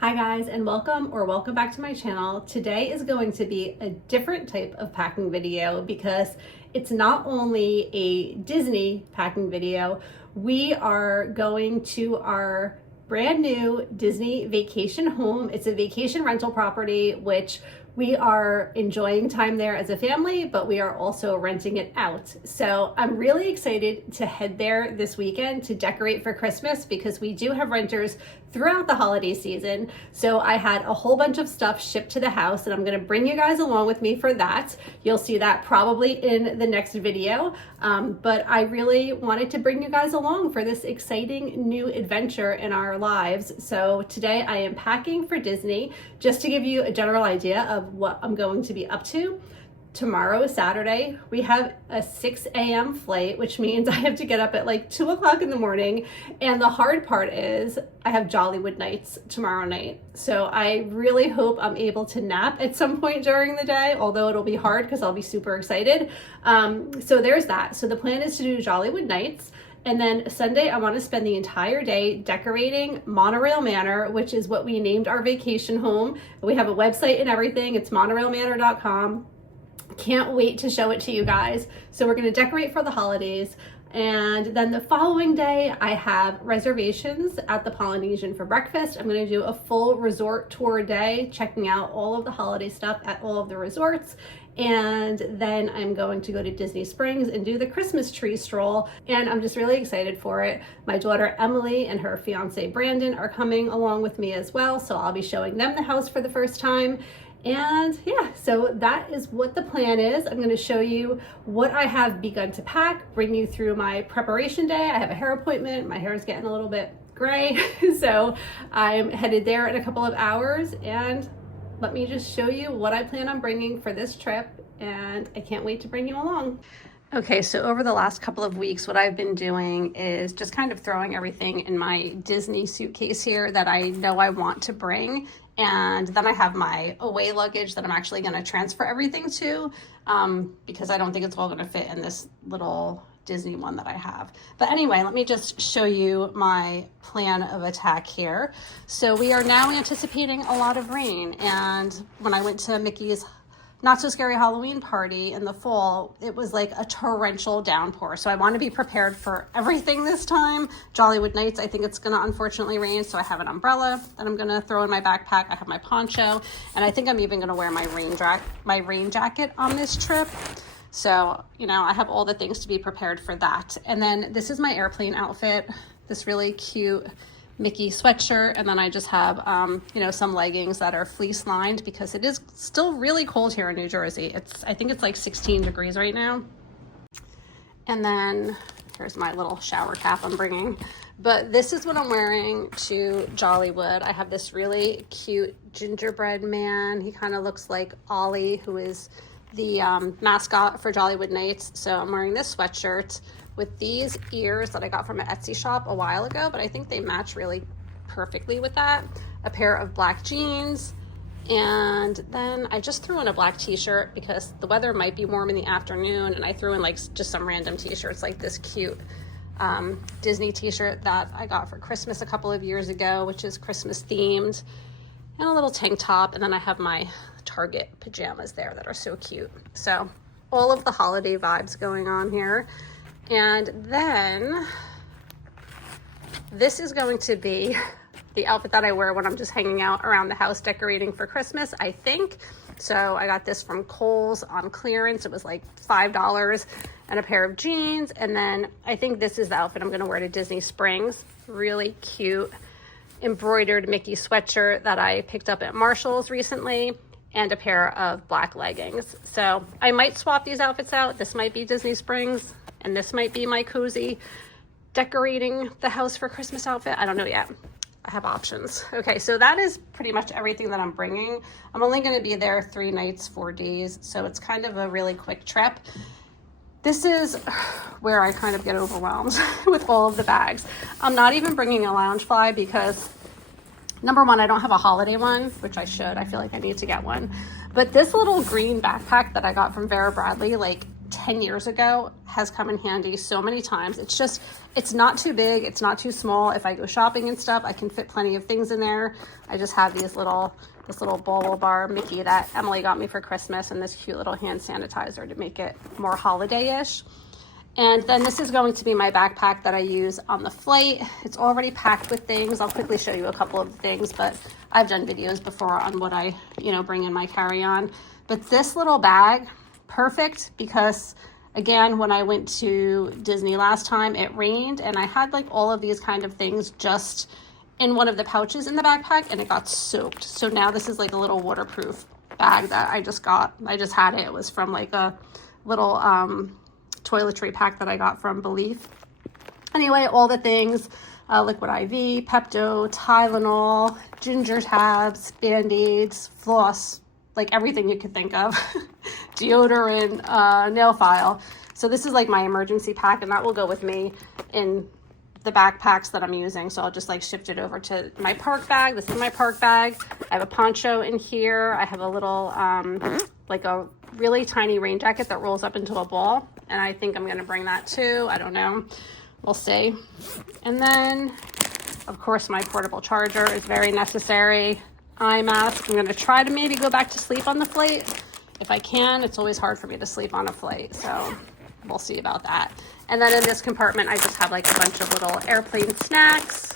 Hi guys, and welcome back to my channel. Today is going to be a different type of packing video because it's not only a Disney packing video, we are going to our brand new Disney vacation home. It's a vacation rental property, which we are enjoying time there as a family, but we are also renting it out. So I'm really excited to head there this weekend to decorate for Christmas because we do have renters throughout the holiday season. So I had a whole bunch of stuff shipped to the house and I'm gonna bring you guys along with me for that. You'll see that probably in the next video. But I really wanted to bring you guys along for this exciting new adventure in our lives. So today I am packing for Disney. Just to give you a general idea of what I'm going to be up to. Tomorrow is Saturday. We have a 6 a.m. flight, which means I have to get up at like 2 o'clock in the morning. And the hard part is I have Jollywood nights tomorrow night. So I really hope I'm able to nap at some point during the day, although it'll be hard because I'll be super excited. So there's that. So the plan is to do Jollywood nights. And then Sunday, I want to spend the entire day decorating Monorail Manor, which is what we named our vacation home. We have a website and everything. It's monorailmanor.com. Can't wait to show it to you guys. So we're going to decorate for the holidays. And then the following day, I have reservations at the Polynesian for breakfast. I'm going to do a full resort tour day, checking out all of the holiday stuff at all of the resorts. And then I'm going to go to Disney Springs and do the Christmas tree stroll. And I'm just really excited for it. My daughter Emily and her fiance Brandon are coming along with me as well. So I'll be showing them the house for the first time. And yeah, so that is what the plan is. I'm going to show you what I have begun to pack, bring you through my preparation day. I have a hair appointment. My hair is getting a little bit gray. So I'm headed there in a couple of hours, and let me just show you what I plan on bringing for this trip, and I can't wait to bring you along. Okay, so over the last couple of weeks, what I've been doing is just kind of throwing everything in my Disney suitcase here that I know I want to bring. And then I have my away luggage that I'm actually going to transfer everything to because I don't think it's all going to fit in this little Disney one that I have. But anyway, let me just show you my plan of attack here. So we are now anticipating a lot of rain. And when I went to Mickey's Not So Scary Halloween party in the fall, it was like a torrential downpour. So I want to be prepared for everything this time. Jollywood nights, I think it's going to unfortunately rain. So I have an umbrella that I'm going to throw in my backpack. I have my poncho, and I think I'm even going to wear my rain jacket on this trip. So, you know, I have all the things to be prepared for that. And then this is my airplane outfit, this really cute Mickey sweatshirt, and then I just have you know, some leggings that are fleece lined because it is still really cold here in New Jersey. I think it's like 16 degrees right now. And then here's my little shower cap I'm bringing. But this is what I'm wearing to Jollywood. I have this really cute gingerbread man. He kind of looks like Ollie, who is the mascot for Jollywood nights. So I'm wearing this sweatshirt with these ears that I got from an Etsy shop a while ago, but I think they match really perfectly with that. A pair of black jeans, and then I just threw in a black t-shirt because the weather might be warm in the afternoon, and I threw in like just some random t-shirts, like this cute Disney t-shirt that I got for Christmas a couple of years ago, which is Christmas themed, and a little tank top, and then I have my Target pajamas there that are so cute. So all of the holiday vibes going on here. And then this is going to be the outfit that I wear when I'm just hanging out around the house decorating for Christmas, I think. So I got this from Kohl's on clearance. It was like $5 and a pair of jeans. And then I think this is the outfit I'm going to wear to Disney Springs. Really cute embroidered Mickey sweatshirt that I picked up at Marshall's recently, and a pair of black leggings. So I might swap these outfits out. This might be Disney Springs, and this might be my cozy decorating the house for Christmas outfit. I don't know yet. I have options. Okay, so that is pretty much everything that I'm bringing. I'm only going to be there 3 nights, 4 days, so it's kind of a really quick trip. This is where I kind of get overwhelmed with all of the bags. I'm not even bringing a Loungefly because, number one, I don't have a holiday one, which I should. I feel like I need to get one. But this little green backpack that I got from Vera Bradley like 10 years ago has come in handy so many times. It's not too big, it's not too small. If I go shopping and stuff, I can fit plenty of things in there. I just have this little bolo bar Mickey that Emily got me for Christmas, and this cute little hand sanitizer to make it more holiday-ish. And then this is going to be my backpack that I use on the flight. It's already packed with things. I'll quickly show you a couple of things, but I've done videos before on what I, bring in my carry-on. But this little bag, perfect, because again, when I went to Disney last time, it rained and I had like all of these kind of things just in one of the pouches in the backpack, and it got soaked. So now this is like a little waterproof bag that I just got. I just had it. It was from like a little toiletry pack that I got from Belief. Anyway, all the things, liquid IV, Pepto, Tylenol, ginger tabs, Band-Aids, floss, like everything you could think of, deodorant, nail file. So this is like my emergency pack, and that will go with me in the backpacks that I'm using. So I'll just like shift it over to my park bag. This is my park bag. I have a poncho in here. I have a little, like a really tiny rain jacket that rolls up into a ball. And I think I'm gonna bring that too. I don't know, we'll see. And then of course my portable charger is very necessary. Eye mask. I'm gonna try to maybe go back to sleep on the flight if I can. It's always hard for me to sleep on a flight, so we'll see about that. And then in this compartment, I just have like a bunch of little airplane snacks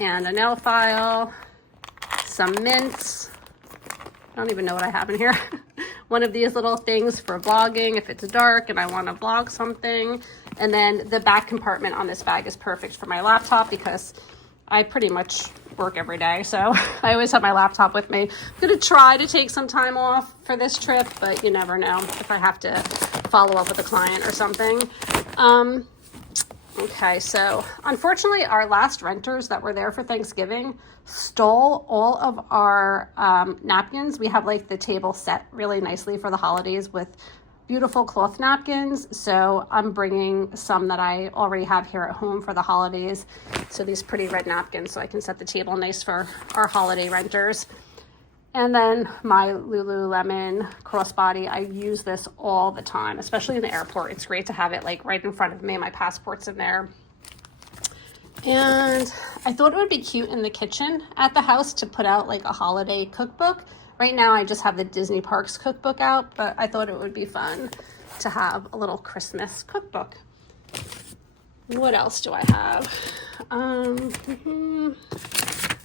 and a nail file, some mints. I don't even know what I have in here. One of these little things for vlogging if it's dark and I want to vlog something. And then the back compartment on this bag is perfect for my laptop because I pretty much work every day, so I always have my laptop with me. I'm gonna try to take some time off for this trip, but you never know if I have to follow up with a client or something. Okay, so unfortunately our last renters that were there for Thanksgiving stole all of our napkins. We have like the table set really nicely for the holidays with beautiful cloth napkins. So I'm bringing some that I already have here at home for the holidays. So these pretty red napkins, so I can set the table nice for our holiday renters. And then my Lululemon crossbody, I use this all the time, especially in the airport. It's great to have it like right in front of me. My passport's in there. And I thought it would be cute in the kitchen at the house to put out like a holiday cookbook. Right now I just have the Disney Parks cookbook out, but I thought it would be fun to have a little Christmas cookbook. What else do I have?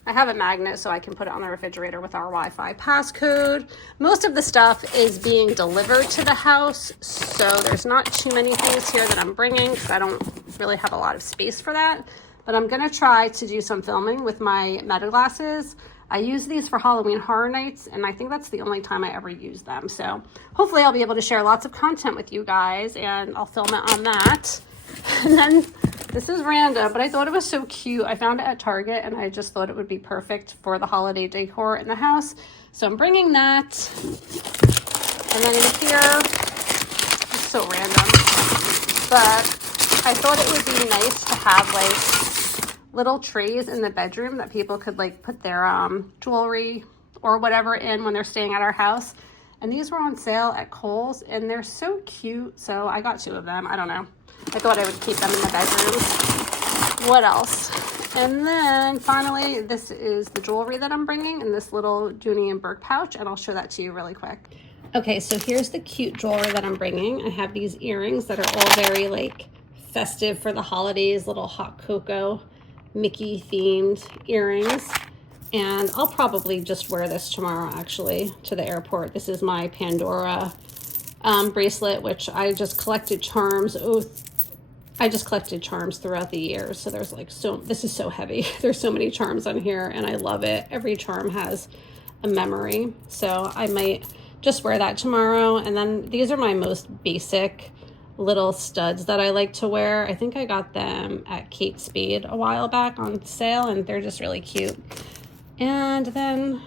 I have a magnet so I can put it on the refrigerator with our Wi-Fi passcode. Most of the stuff is being delivered to the house, so there's not too many things here that I'm bringing because I don't really have a lot of space for that. But I'm gonna try to do some filming with my Meta glasses. I use these for Halloween Horror Nights, and I think that's the only time I ever use them. So hopefully I'll be able to share lots of content with you guys, and I'll film it on that. And then this is random, but I thought it was so cute. I found it at Target, and I just thought it would be perfect for the holiday decor in the house. So I'm bringing that. And then in here, it's so random, but I thought it would be nice to have like little trays in the bedroom that people could like put their jewelry or whatever in when they're staying at our house. And these were on sale at Kohl's, and they're so cute. So I got 2 of them. I don't know. I thought I would keep them in the bedroom. What else? And then finally, this is the jewelry that I'm bringing in this little Dooney and Burke pouch, and I'll show that to you really quick. Okay, so here's the cute jewelry that I'm bringing. I have these earrings that are all very like festive for the holidays, little hot cocoa Mickey themed earrings. And I'll probably just wear this tomorrow actually to the airport. This is my Pandora bracelet, which I just collected charms. I just collected charms throughout the years. So there's like, this is so heavy. There's so many charms on here and I love it. Every charm has a memory. So I might just wear that tomorrow. And then these are my most basic little studs that I like to wear. I think I got them at Kate Spade a while back on sale, and they're just really cute. And then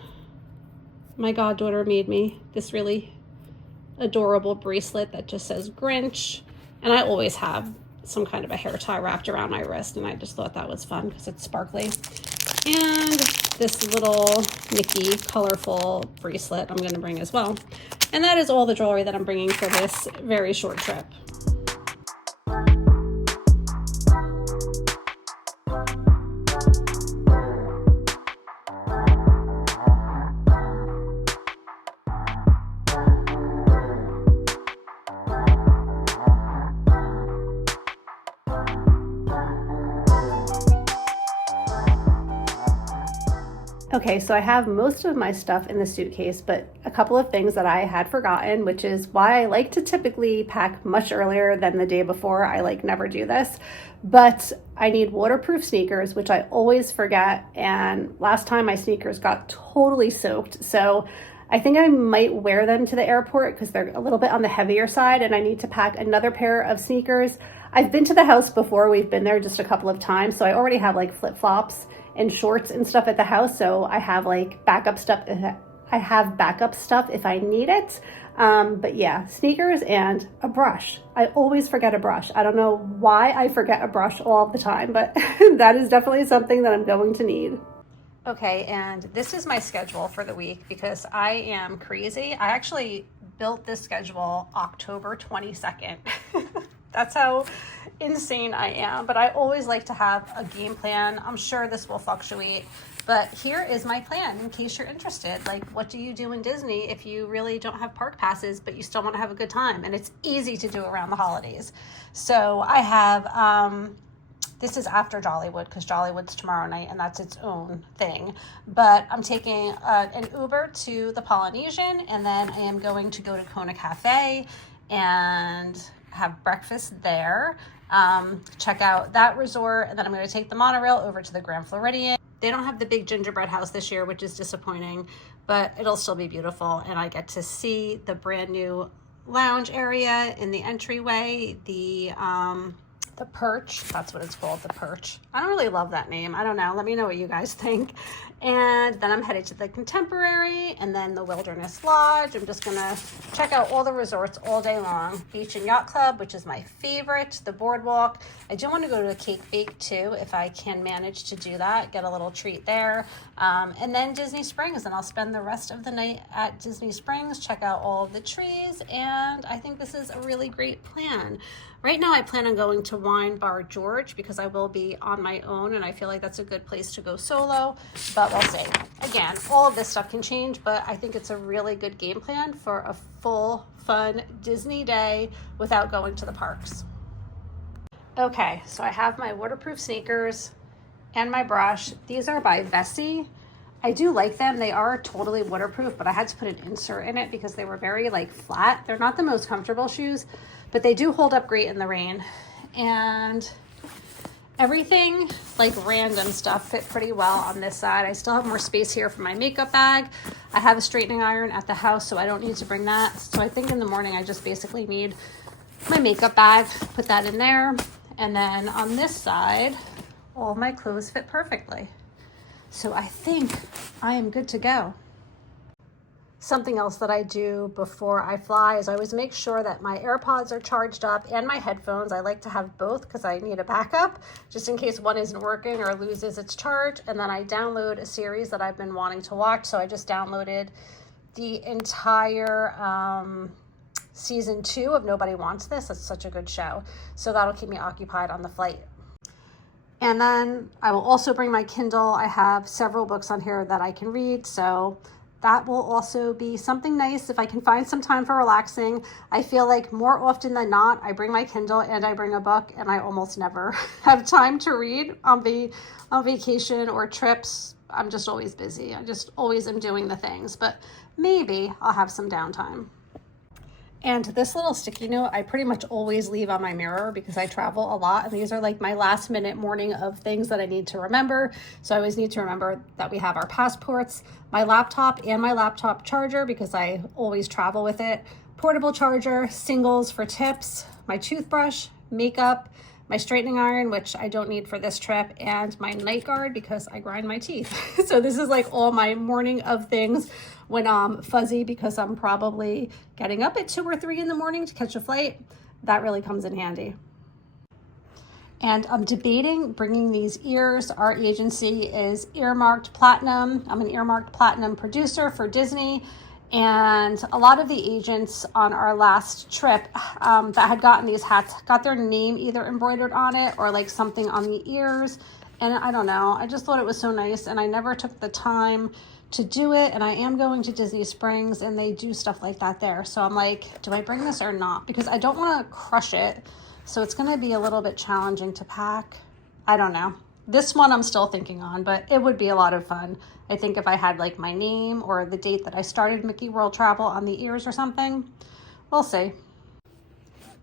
my goddaughter made me this really adorable bracelet that just says Grinch, and I always have some kind of a hair tie wrapped around my wrist, and I just thought that was fun because it's sparkly. And this little Mickey colorful bracelet I'm going to bring as well. And that is all the jewelry that I'm bringing for this very short trip. Okay, so I have most of my stuff in the suitcase, but a couple of things that I had forgotten, which is why I like to typically pack much earlier than the day before. I never do this, but I need waterproof sneakers, which I always forget. And last time my sneakers got totally soaked. So I think I might wear them to the airport because they're a little bit on the heavier side, and I need to pack another pair of sneakers. I've been to the house before. We've been there just a couple of times. So I already have flip-flops and shorts and stuff at the house, so I have backup stuff. I have backup stuff if I need it. But yeah, sneakers and a brush. I always forget a brush. I don't know why I forget a brush all the time, but that is definitely something that I'm going to need. Okay, and this is my schedule for the week because I am crazy. I actually built this schedule October 22nd. That's how insane I am, but I always like to have a game plan. I'm sure this will fluctuate, but here is my plan in case you're interested. What do you do in Disney if you really don't have park passes, but you still want to have a good time? And it's easy to do around the holidays. So I have, this is after Jollywood because Jollywood's tomorrow night and that's its own thing. But I'm taking an Uber to the Polynesian, and then I am going to go to Kona Cafe and have breakfast there, check out that resort, and then I'm going to take the monorail over to the Grand Floridian. They don't have the big gingerbread house this year, which is disappointing, but it'll still be beautiful, and I get to see the brand new lounge area in the entryway, the Perch, that's what it's called, the Perch. I don't really love that name. I don't know. Let me know what you guys think. And then I'm headed to the Contemporary and then the Wilderness Lodge. I'm just gonna check out all the resorts all day long. Beach and Yacht Club, which is my favorite, the Boardwalk. I do want to go to the Cake Bake too, if I can manage to do that, get a little treat there. And then Disney Springs, and I'll spend the rest of the night at Disney Springs, check out all of the trees, and I think this is a really great plan. Right now I plan on going to Wine Bar George because I will be on my own, and I feel like that's a good place to go solo, but we'll see. Again, all of this stuff can change, but I think it's a really good game plan for a full, fun Disney day without going to the parks. Okay, so I have my waterproof sneakers and my brush. These are by Vessi. I do like them. They are totally waterproof, but I had to put an insert in it because they were very flat. They're not the most comfortable shoes, but they do hold up great in the rain. And everything, random stuff, fit pretty well on this side. I still have more space here for my makeup bag. I have a straightening iron at the house, so I don't need to bring that. So I think in the morning I just basically need my makeup bag, put that in there. And then on this side, all my clothes fit perfectly. So I think I am good to go. Something else that I do before I fly is I always make sure that my AirPods are charged up and my headphones. I like to have both because I need a backup just in case one isn't working or loses its charge. And then I download a series that I've been wanting to watch. So I just downloaded the entire season 2 of Nobody Wants This. It's such a good show. So that'll keep me occupied on the flight. And then I will also bring my Kindle. I have several books on here that I can read, so that will also be something nice if I can find some time for relaxing. I feel like more often than not, I bring my Kindle and I bring a book, and I almost never have time to read on vacation or trips. I'm just always busy. I just always am doing the things, but maybe I'll have some downtime. And this little sticky note, I pretty much always leave on my mirror because I travel a lot. And these are my last minute morning of things that I need to remember. So I always need to remember that we have our passports, my laptop and my laptop charger because I always travel with it, portable charger, singles for tips, my toothbrush, makeup, my straightening iron, which I don't need for this trip, and my night guard because I grind my teeth. So this is all my morning of things when I'm fuzzy because I'm probably getting up at 2 or 3 in the morning to catch a flight. That really comes in handy. And I'm debating bringing these ears. Our agency is earmarked platinum. I'm an earmarked platinum producer for Disney. And a lot of the agents on our last trip that had gotten these hats got their name either embroidered on it or like something on the ears. And I don't know, I just thought it was so nice, and I never took the time to do it. And I am going to Disney Springs and they do stuff like that there. So I'm like, do I bring this or not? Because I don't want to crush it. So it's going to be a little bit challenging to pack. I don't know. This one I'm still thinking on, but it would be a lot of fun. I think if I had like my name or the date that I started Mickey World Travel on the ears or something, we'll see.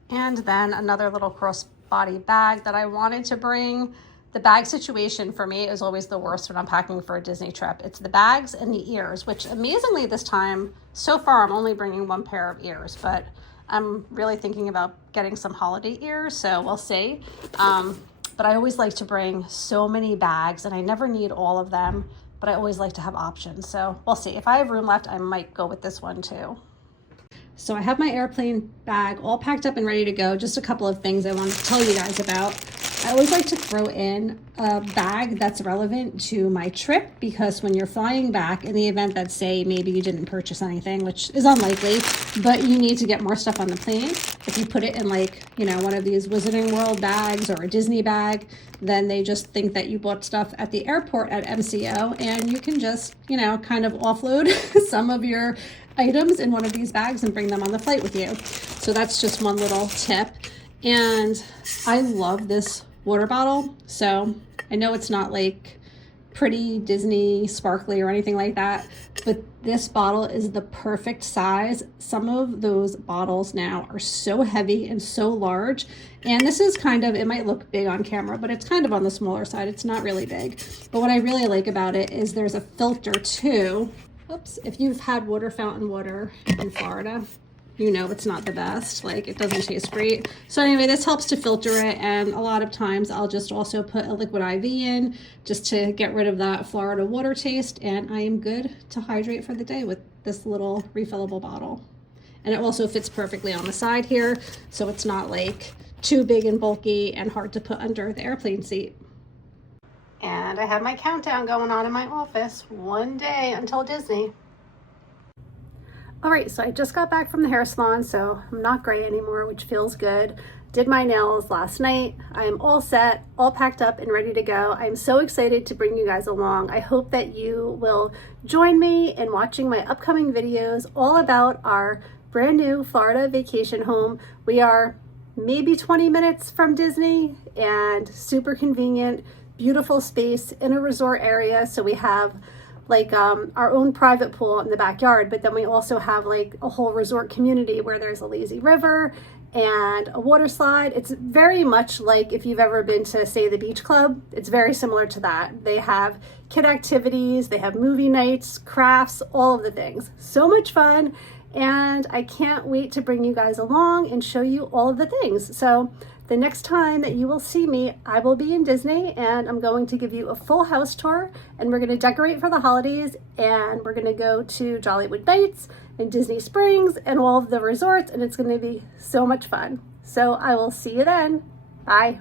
And then another little crossbody bag that I wanted to bring. The bag situation for me is always the worst when I'm packing for a Disney trip. It's the bags and the ears, which amazingly this time, so far I'm only bringing one pair of ears, but I'm really thinking about getting some holiday ears, so we'll see. But I always like to bring so many bags, and I never need all of them, but I always like to have options. So we'll see. If I have room left, I might go with this one too. So I have my airplane bag all packed up and ready to go. Just a couple of things I want to tell you guys about. I always like to throw in a bag that's relevant to my trip, because when you're flying back, in the event that, say, maybe you didn't purchase anything, which is unlikely, but you need to get more stuff on the plane, if you put it in like, you know, one of these Wizarding World bags or a Disney bag, then they just think that you bought stuff at the airport at MCO, and you can just, you know, kind of offload some of your items in one of these bags and bring them on the flight with you. So that's just one little tip. And I love this water bottle. So I know it's not like pretty Disney sparkly or anything like that, but this bottle is the perfect size. Some of those bottles now are so heavy and so large, and this is kind of, it might look big on camera, but it's kind of on the smaller side. It's not really big, but what I really like about it is there's a filter too. Oops, if you've had fountain water in Florida, you know it's not the best. Like, it doesn't taste great. So anyway, this helps to filter it, and a lot of times I'll just also put a liquid IV in just to get rid of that Florida water taste, and I am good to hydrate for the day with this little refillable bottle. And it also fits perfectly on the side here, so it's not like too big and bulky and hard to put under the airplane seat. And I have my countdown going on in my office. One day until Disney. All right, so I just got back from the hair salon, so I'm not gray anymore, which feels good. Did my nails last night. I am all set, all packed up and ready to go. I'm so excited to bring you guys along. I hope that you will join me in watching my upcoming videos all about our brand new Florida vacation home. We are maybe 20 minutes from Disney and super convenient, beautiful space in a resort area. So we have like our own private pool in the backyard, but then we also have like a whole resort community where there's a lazy river and a water slide. It's very much like if you've ever been to, say, the beach club. It's very similar to that. They have kid activities, they have movie nights, crafts, all of the things. So much fun, and I can't wait to bring you guys along and show you all of the things. So the next time that you will see me, I will be in Disney, and I'm going to give you a full house tour, and we're going to decorate for the holidays, and we're going to go to Jollywood Nights and Disney Springs and all of the resorts, and it's going to be so much fun. So I will see you then. Bye.